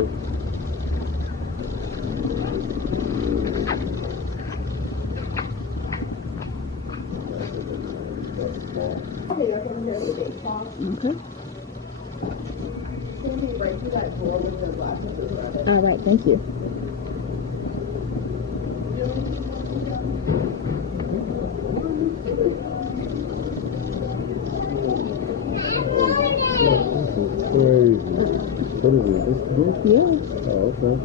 Okay. All right, thank you. What is it? This good? Yeah. Oh, okay.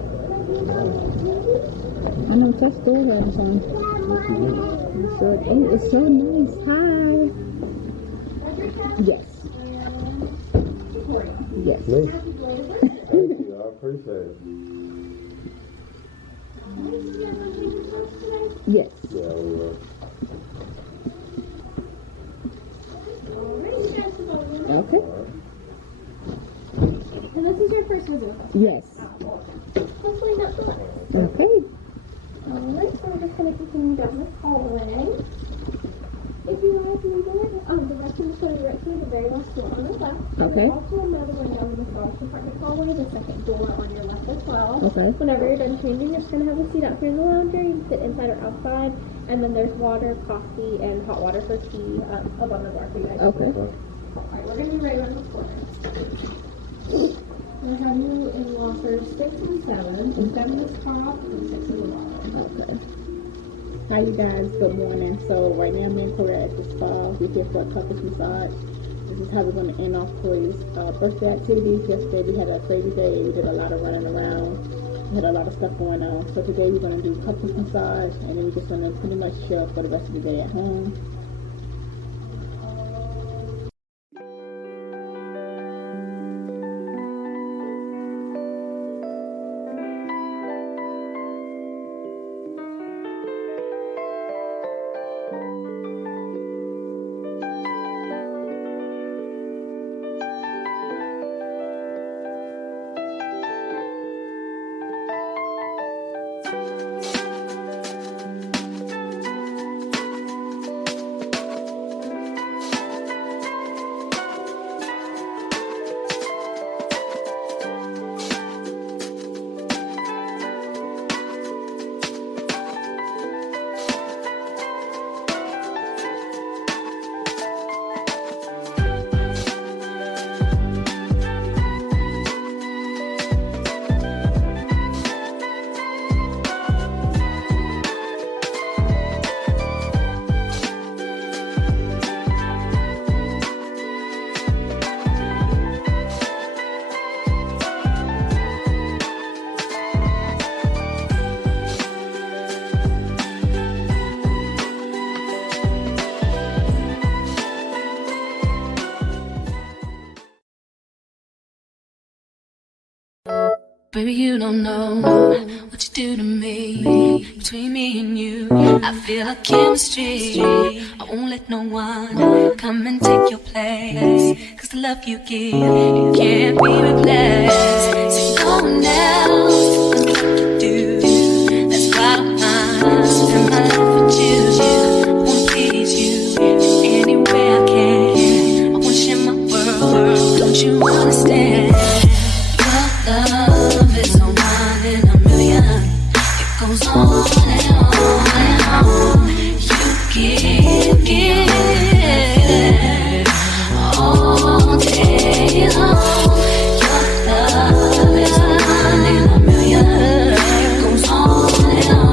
I know touch door hands on. What you doing? Oh, it's so nice. Hi. Yes. Yes. Me? Thank you. I appreciate it. Yes. Yeah, we will. Okay. And this is your first visit with us? Yes. Hopefully not the last. Okay. Alright, so we're just going to continue down this hallway. If you want to move it, the restroom is going to be right here, the very last door on the left. Okay. There's also another one down the massage department hallway, the second door on your left as well. Okay. Whenever you're done changing, you're just going to have a seat out here in the lounge area. You can sit inside or outside. And then there's water, coffee, and hot water for tea up on the bar for you guys. Okay. Alright, we're going to be right around the corner. I have you in lockers 6 and 7. 7 is top and 6 is the bottom. Okay. Hi, you guys. Good morning. So right now I'm in Korea at the spa. We're here for a couples massage. This is how we're going to end off Corey's birthday activities. Yesterday we had a crazy day. We did a lot of running around. We had a lot of stuff going on. So today we're going to do couples massage, and then we're just going to pretty much chill for the rest of the day at home. Baby, you don't know what you do to me. Between me and you, I feel a chemistry. I won't let no one come and take your place. Cause the love you give, it can't be replaced. So no one else knows what to do. That's why I spend my life with you. I wanna please you in any way I can. I wanna share my world, don't you understand? Your love is no one in a million. It goes on and on and on. You give all day long. Your love is no one in a million. It goes on and on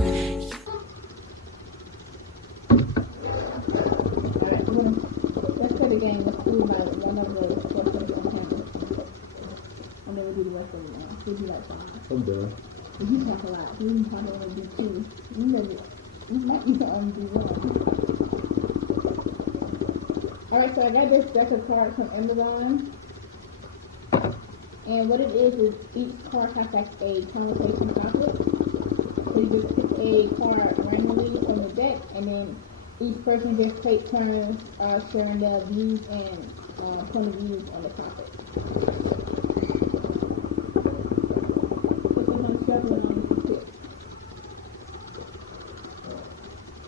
and on. Alright, let's play the game. Let's do like one of the questions on campus. And then we'll do the rest of it now. We'll do like 5. I'm done. You talk a lot. You probably only do 2. You maybe you might need to only do 1. Alright, so I got this deck of cards from Amazon. And what it is each card has like a conversation topic. So you just pick a card randomly from the deck, and then each person just take turns sharing their views and point of views on the topic.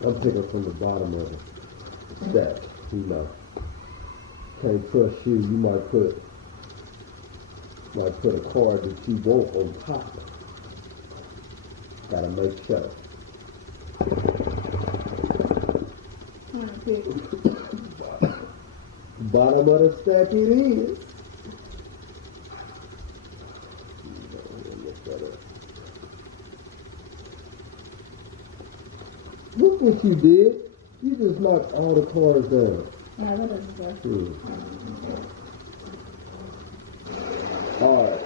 I'm picking from the bottom of the stack. You know. Can't trust you. You might put like put a card that you want on top. Gotta make sure. Bottom of the stack it is. Look what you did. You just knocked all the cards down. Yeah, what is that? Alright.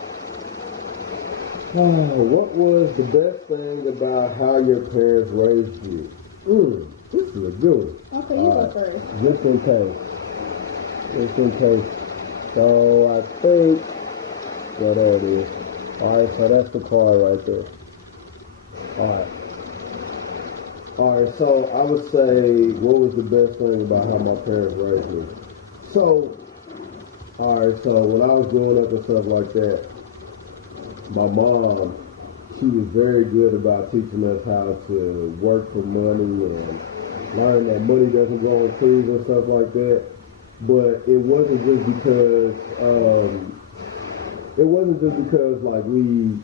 What was the best thing about how your parents raised you? This is a good one. Okay, you go first. Just in case. Just in case. So I think, well, there it is. Alright, so that's the card right there. Alright, so I would say, what was the best thing about how my parents raised me? So, alright, so when I was growing up and stuff like that, my mom, she was very good about teaching us how to work for money and learn that money doesn't grow on trees and stuff like that. But it wasn't just because like we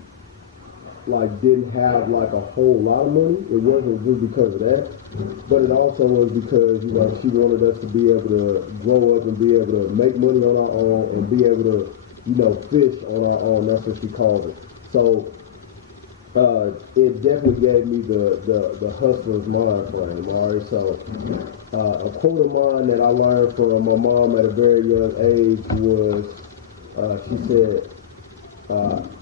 like didn't have like a whole lot of money. It wasn't just because of that, but it also was because, you know, she wanted us to be able to grow up and be able to make money on our own and be able to, you know, fish on our own. That's what she called it. So it definitely gave me the hustler's mind frame. All right, so a quote of mine that I learned from my mom at a very young age was, she said,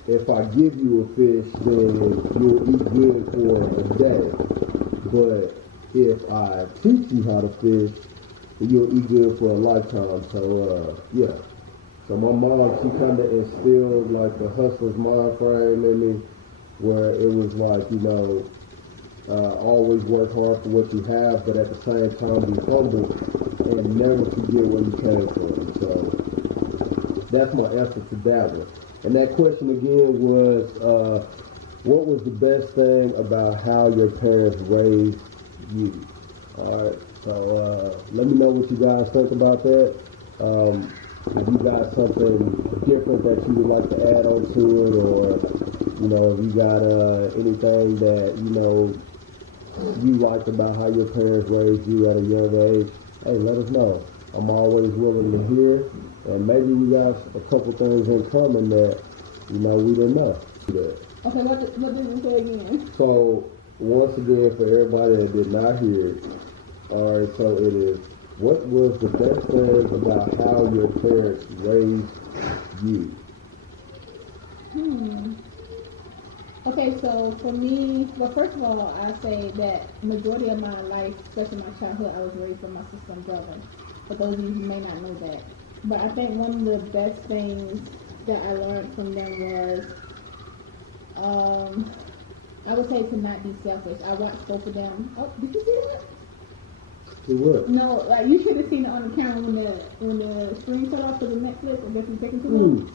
if I give you a fish, then you'll eat good for a day. But if I teach you how to fish, then you'll eat good for a lifetime. So, yeah. So my mom, she kind of instilled like the hustler's mind frame in me, where it was like, you know, always work hard for what you have, but at the same time be humble and never forget where you came from. So that's my answer to that one. And that question again was, what was the best thing about how your parents raised you? All right, so let me know what you guys think about that. If you got something different that you would like to add on to it, or, you know, if you got anything that, you know, you liked about how your parents raised you at a young age, hey, let us know. I'm always willing to hear, and maybe we got a couple things in common that, you know, we didn't know. Okay, what did you say again? So, once again, for everybody that did not hear it, all right, so it is, what was the best thing about how your parents raised you? Okay, so for me, well, first of all, I say that majority of my life, especially my childhood, I was raised by my sister and brother. For those of you who may not know that. But I think one of the best things that I learned from them was, I would say to not be selfish. I watched both of them. Oh, did you see that? See what? No, like you should have seen it on the camera when the screen cut off for the Netflix. I guess you taking too long.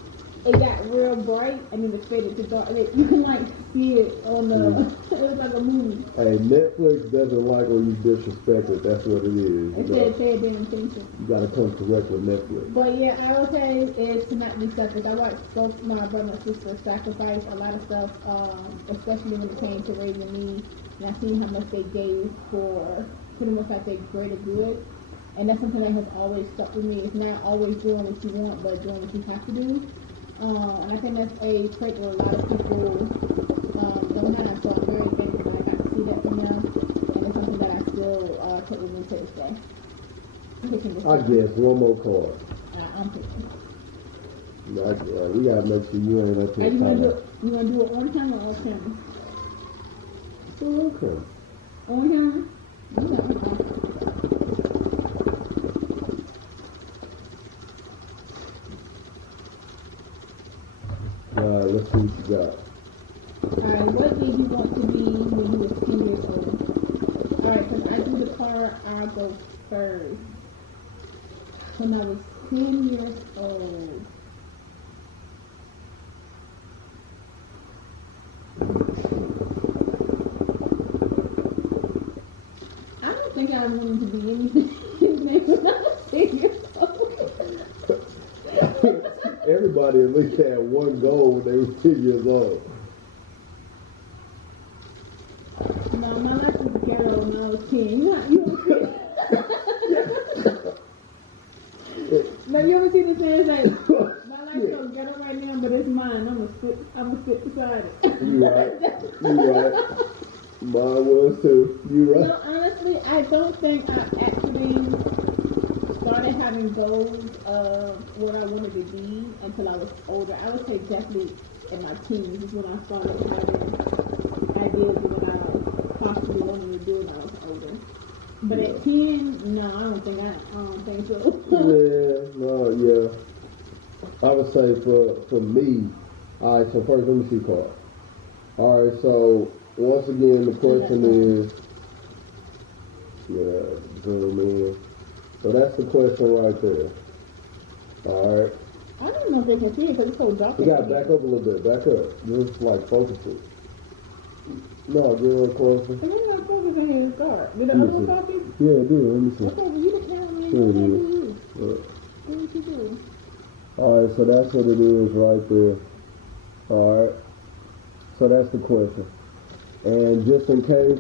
It got real bright and then it faded to dark. You can like see it on the. It was like a movie. Hey, Netflix doesn't like when you disrespect it. That's what it is. It said they didn't intention. You gotta come correct with Netflix. But yeah, I would say is to not be selfish. I watched both my brother and sister sacrifice a lot of stuff, especially when it came to raising me, and I seen how much they gave for pretty much like their greater good. And that's something that has always stuck with me. It's not always doing what you want, but doing what you have to do. And I think that's a trait that a lot of people don't have. So I'm very thankful that I got to see that from them, and it's something that I still take with me to this day. I guess one more card. I'm picking. We gotta make sure you ain't up here. You want to do it on camera or off camera? Okay. On camera? Let's see what you got. Alright, what did you want to be when you were 10 years old? Alright, because I do the card, I'll go first. When I was 10 years old. I don't think I wanted to be anything when I was 10 years old. everybody at least had one goal when they were 10 years old. No, my life was ghetto when I was 10. You ever no, you ever see the saying like, my life's so ghetto right now, but it's mine. I'm gonna sit beside it. You right. Mine was too. You right. No, honestly, I don't think I actually started having goals of what I wanted to be until I was older. I would say definitely in my teens is when I started having ideas of what I possibly wanted to do when I was older. But at 10, no, I don't think so. Yeah. I would say for me, all right, so first let me see card. All right, so once again the question is, zoom in. So that's the question right there. All right. I don't know if they can see it because it's so dark. You got to back up a little bit. Back up. Just like focus it. No, get a little closer. But you're not focusing on his card. Did the other one focus? Yeah, it did. Let me see. Okay, well, you the cameraman. Sure it is. What did you do? All right, so that's what it is right there. All right. So that's the question. And just in case,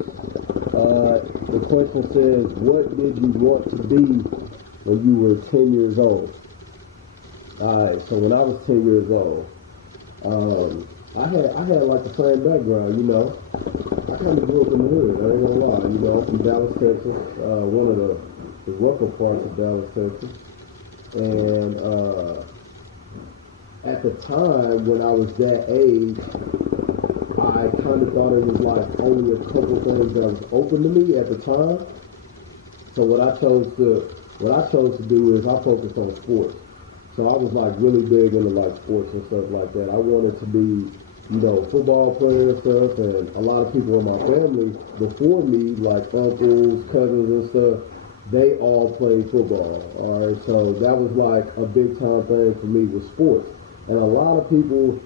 the question says, what did you want to be when you were 10 years old? All right, so when I was 10 years old, I had like the same background, you know. I kind of grew up in the hood, I ain't gonna lie, you know, from Dallas, Texas, one of the rougher parts of Dallas, Texas. And at the time when I was that age, I kind of thought it was like only a couple things that was open to me at the time. So what I chose to do is I focused on sports. So I was like really big into like sports and stuff like that. I wanted to be, you know, football player and stuff, and a lot of people in my family before me, like uncles, cousins and stuff, they all played football. All right, so that was like a big time thing for me with sports. And a lot of people,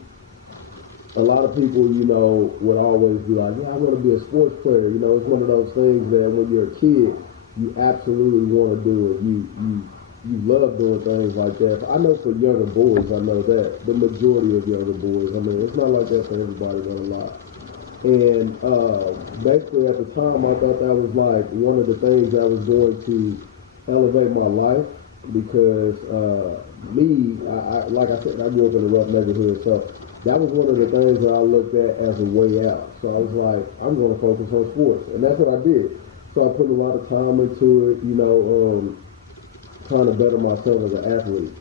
you know, would always be like, yeah, I want to be a sports player. You know, it's one of those things that when you're a kid, you absolutely want to do it. You love doing things like that. I know for younger boys, I know that. The majority of younger boys, I mean, it's not like that for everybody, not a lot. And basically at the time, I thought that was like one of the things that was going to elevate my life because like I said, I grew up in a rough neighborhood, so that was one of the things that I looked at as a way out. So I was like, I'm going to focus on sports. And that's what I did. So I put a lot of time into it, you know, trying to better myself as an athlete.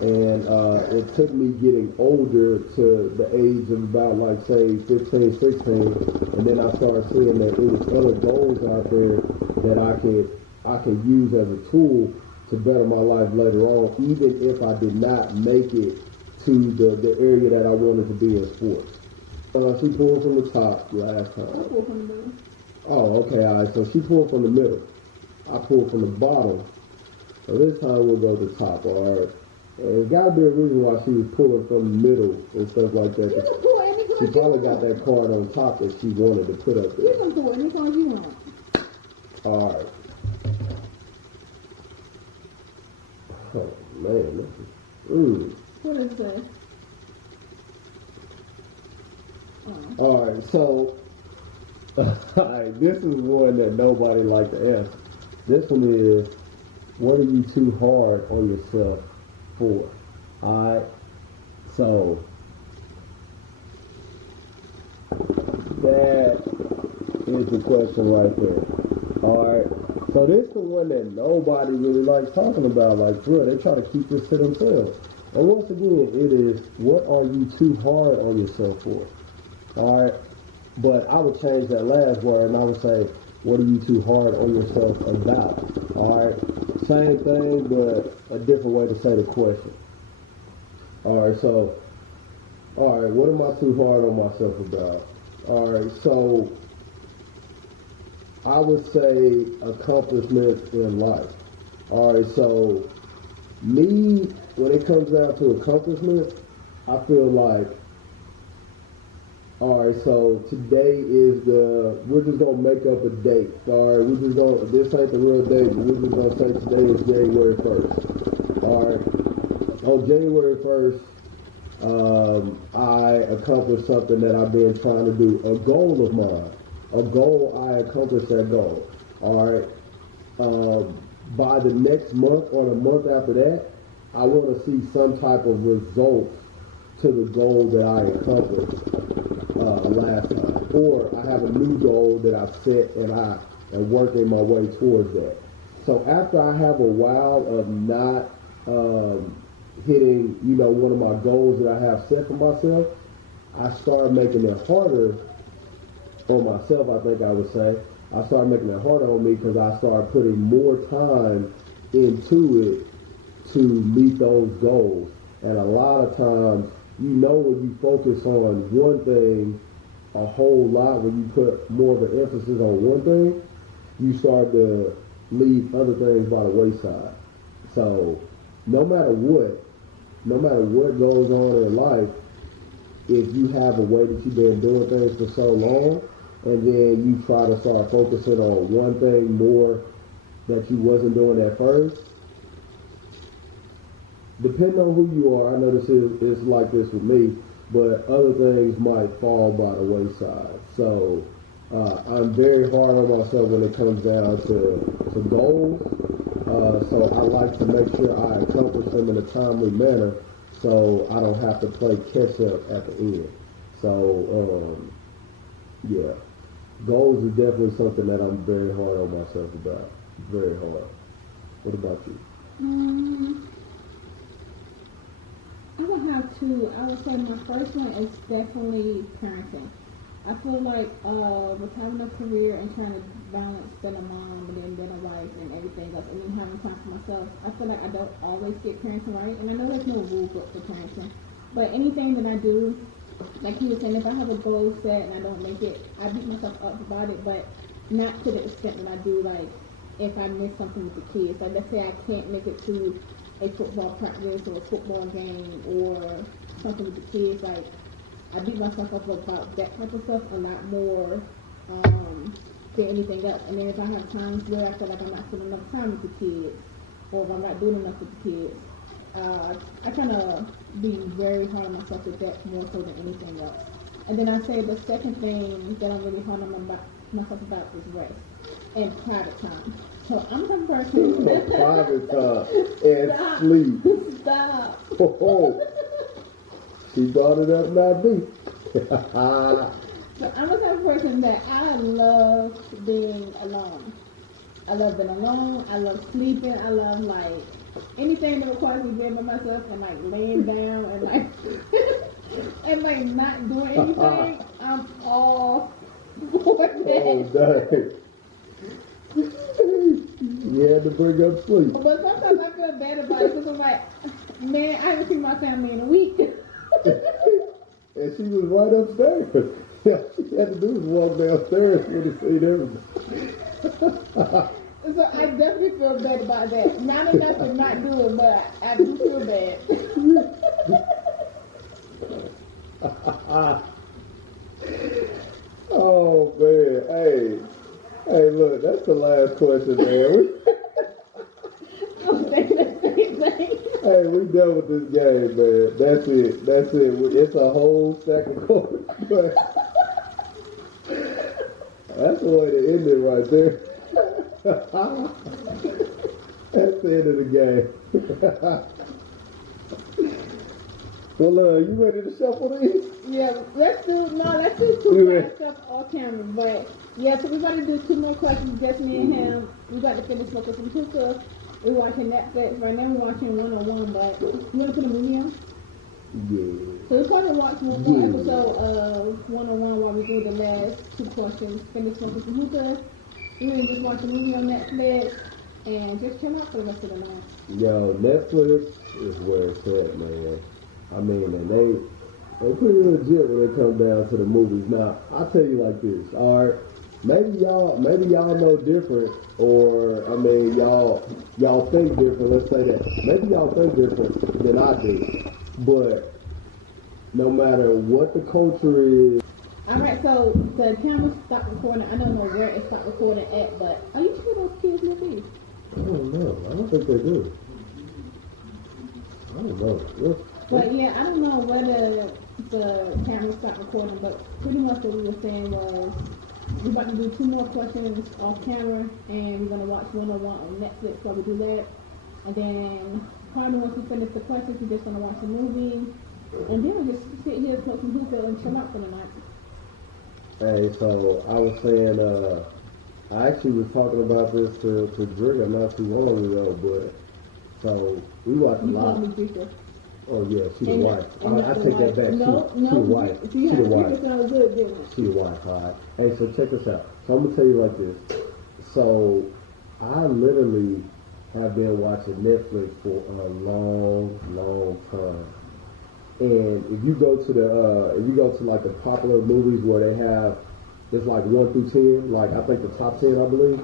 And it took me getting older to the age of about like say 15, 16, and then I started seeing that there was other goals out there that I could use as a tool to better my life later on, even if I did not make it to the area that I wanted to be in sports. She pulled from the top last time. I pulled from the middle. Oh, okay, all right. So she pulled from the middle. I pulled from the bottom. So this time we'll go to the top, all right? And there's got to be a reason why she was pulling from the middle and stuff like that. You can pull any card She probably got that card on top that she wanted to put up You there. can pull any card you want. All right. Oh, man. This is, What does it say? All right, so this is one that nobody liked to ask. This one is, what are you too hard on yourself for? All right, so that is the question right there. All right, so this is the one that nobody really likes talking about. Like, for real, they try to keep this to themselves. And once again, it is, what are you too hard on yourself for? All right, but I would change that last word and I would say, what are you too hard on yourself about? All right, same thing, but a different way to say the question. All right, so, all right, what am I too hard on myself about? All right, so I would say accomplishments in life. All right, so me, when it comes down to accomplishments, I feel like, all right, so today is we're just going to make up a date. All right, this ain't the real date, but we're just going to say today is January 1st. All right, on January 1st, I accomplished something that I've been trying to do, a goal of mine. A goal, I accomplished that goal. All right. By the next month or the month after that, I want to see some type of result to the goal that I accomplished last time. Or I have a new goal that I've set and I am working my way towards that. So after I have a while of not hitting, one of my goals that I have set for myself, I started making it harder on myself, I think I would say. I started making it harder on me because I started putting more time into it to meet those goals. And a lot of times, when you focus on one thing a whole lot, when you put more of an emphasis on one thing, you start to leave other things by the wayside. So no matter what goes on in life, if you have a way that you've been doing things for so long, and then you try to start focusing on one thing more that you wasn't doing at first, depending on who you are, I know this is like this with me, but other things might fall by the wayside. So I'm very hard on myself when it comes down to goals. So I like to make sure I accomplish them in a timely manner so I don't have to play catch up at the end. So, yeah, goals is definitely something that I'm very hard on myself about. Very hard. What about you? I would have two. I would say my first one is definitely parenting. I feel like with having a career and trying to balance being a mom and then being a wife and everything else and then having time for myself, I feel like I don't always get parenting right. And I know there's no rule book for parenting, but anything that I do, like you were saying, if I have a goal set and I don't make it, I beat myself up about it, but not to the extent that I do, like, if I miss something with the kids. Like, let's say I can't make it to a football practice or a football game or something with the kids, like, I beat myself up about that type of stuff a lot more than anything else. And then if I have times where I feel like I'm not spending enough time with the kids, or if I'm not doing enough with the kids, I kind of be very hard on myself with that more so than anything else. And then I say the second thing that I'm really hard on myself about is rest and private time. So I'm the person private time and sleep. Stop. Oh, she brought it up, not me. So I'm the type of person that I love being alone. I love being alone. I love sleeping. I love like anything that requires me being by myself and like laying down and like and like not doing anything. I'm all for that. Oh, dang. You had to bring up sleep. But sometimes I feel bad about it because I'm like, man, I haven't seen my family in a week. And she was right upstairs. Yeah, she had to do was walk downstairs for to see everything. So I definitely feel bad about that. Not enough to not do it, but I do feel bad. Oh man, hey, look, that's the last question, man. Hey, we done with this game, man. That's it. It's a whole second quarter. That's the way to end it right there. That's the end of the game. Well, you ready to shuffle these? Yeah, let's do two fast stuff off camera. But yeah, so we're gonna do two more questions, just me and him. We got to finish smoking some hookah. We're watching Netflix right now. We're watching 101, but you wanna put a movie on? Yeah. So we're probably watch one more episode of 101 while we do the last two questions. Finish smoking some hookah. We're gonna just watch a movie on Netflix and just chill out for the rest of the night. Yo, Netflix is where it's at, man. I mean, and they pretty legit when it comes down to the movies. Now, I'll tell you like this, all right? Maybe y'all know different, or I mean, y'all think different. Let's say that. Maybe y'all think different than I do, but no matter what the culture is. All right, so the camera stopped recording. I don't know where it stopped recording at, but are you sure those kids live here? I don't know. I don't think they do. I don't know. But yeah, I don't know whether the camera stopped recording, but pretty much what we were saying was we're about to do 2 more questions off camera, and we're gonna watch 101 on Netflix while we do that. And then probably once we finish the questions, we're just gonna watch a movie, and then we'll just sit here, smoke some hookah, and chill out for the night. Hey, so I was saying, I actually was talking about this to Dreka not too long ago, but so we watched a You lot. call me Dreka. Oh yeah, she the And- wife. and I that's take the that back. wife. She the wife. See She how the Dreka wife. sounds good, didn't it? She the wife. All right. Hey, so check this out. So I'm gonna tell you like this. So I literally have been watching Netflix for a long time. And if you go to like the popular movies where they have it's like 1 through 10, like I think the top 10, I believe.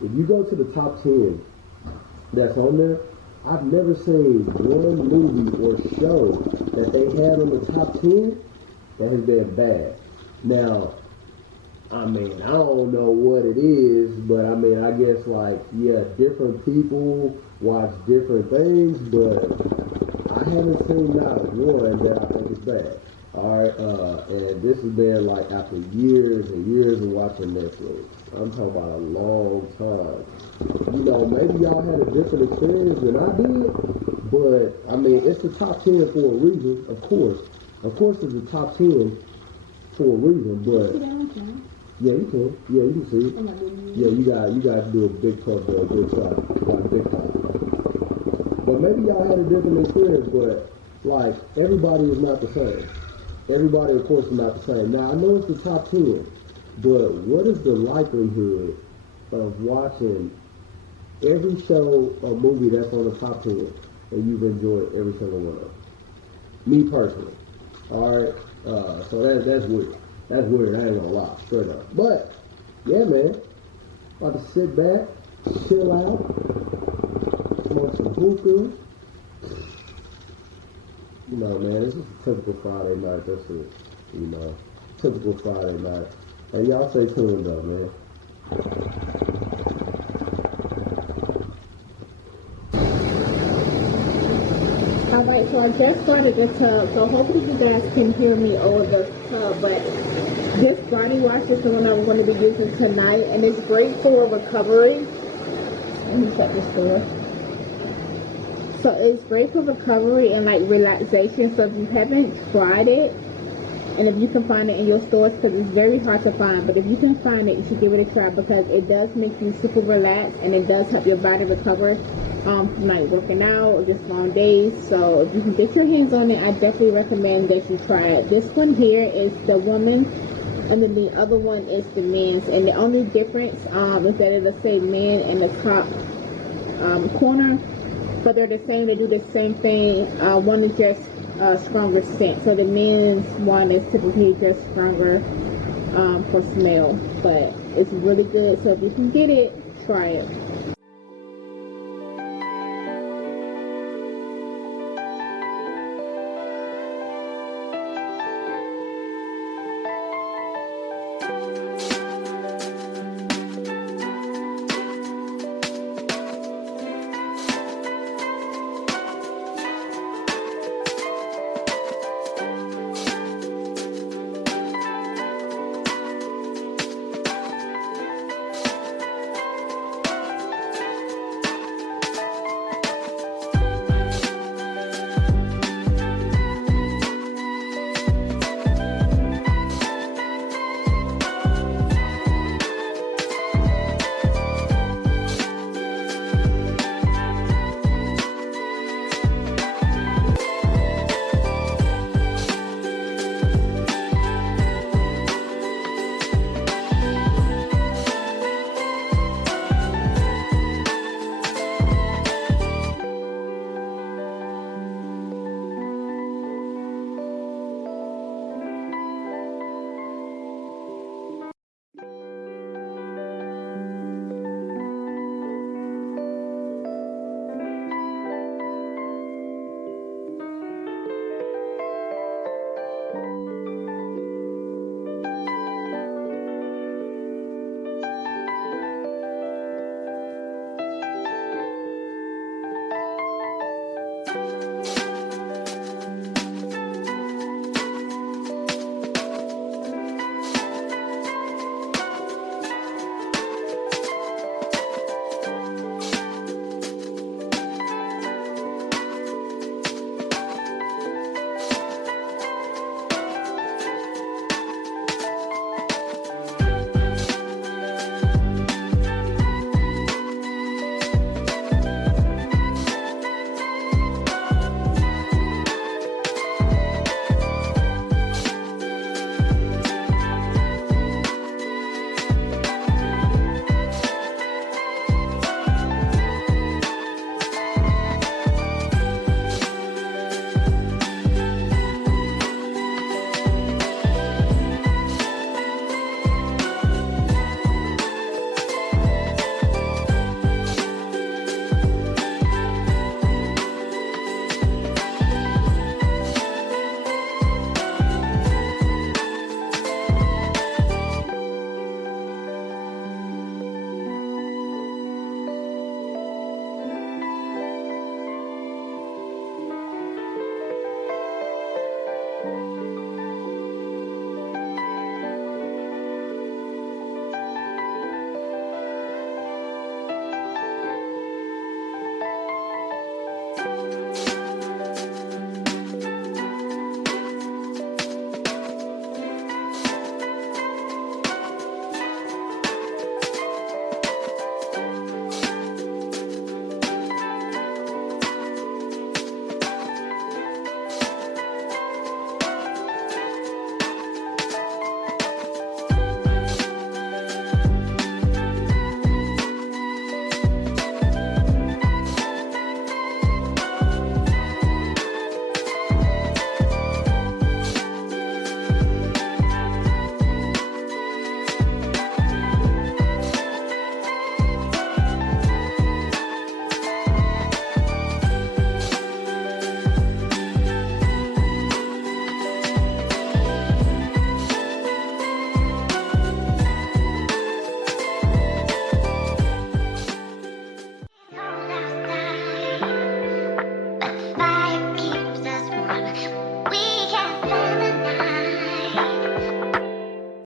If you go to the top 10 that's on there, I've never seen one movie or show that they had on the top 10 that has been bad. Now, I mean, I don't know what it is, but I mean, I guess like, yeah, different people watch different things, but I haven't seen not one that I think is bad. Alright, and this has been like after years and years of watching Netflix. I'm talking about a long time. You know, maybe y'all had a different experience than I did, but I mean, it's the top 10 for a reason, of course. Of course, it's the top 10 for a reason, but Sit down, Sam. yeah, you can. Yeah, you can see it. I'm not doing Yeah, you guys do a big puff there, a good shot, like big time. But maybe y'all had a different experience, but like everybody is not the same. Everybody, of course, is not the same. Now I know it's the top 10, but what is the likelihood of watching every show or movie that's on the top 10 and you've enjoyed every single one of them? Me personally. Alright, so that's weird. That's weird, I ain't gonna lie, straight up. But, yeah man, about to sit back, chill out, smoke some hookah. You know man, this is a typical Friday night, that's it. You know, typical Friday night. And y'all stay tuned though, man. Alright, so I just started the tub, so hopefully you guys can hear me over the tub, but this body wash is the one I'm going to be using tonight, and it's great for recovery. Let me shut this door. So it's great for recovery and like relaxation, so if you haven't tried it, and if you can find it in your stores, because it's very hard to find, but if you can find it, you should give it a try, because it does make you super relaxed, and it does help your body recover from like working out or just long days. So if you can get your hands on it, I definitely recommend that you try it. This one here is the woman, and then the other one is the men's, and the only difference is that it'll say men in the top corner, but they're the same. They do the same thing. One is just stronger scent, so the men's one is typically just stronger for smell, but it's really good. So if you can get it, try it.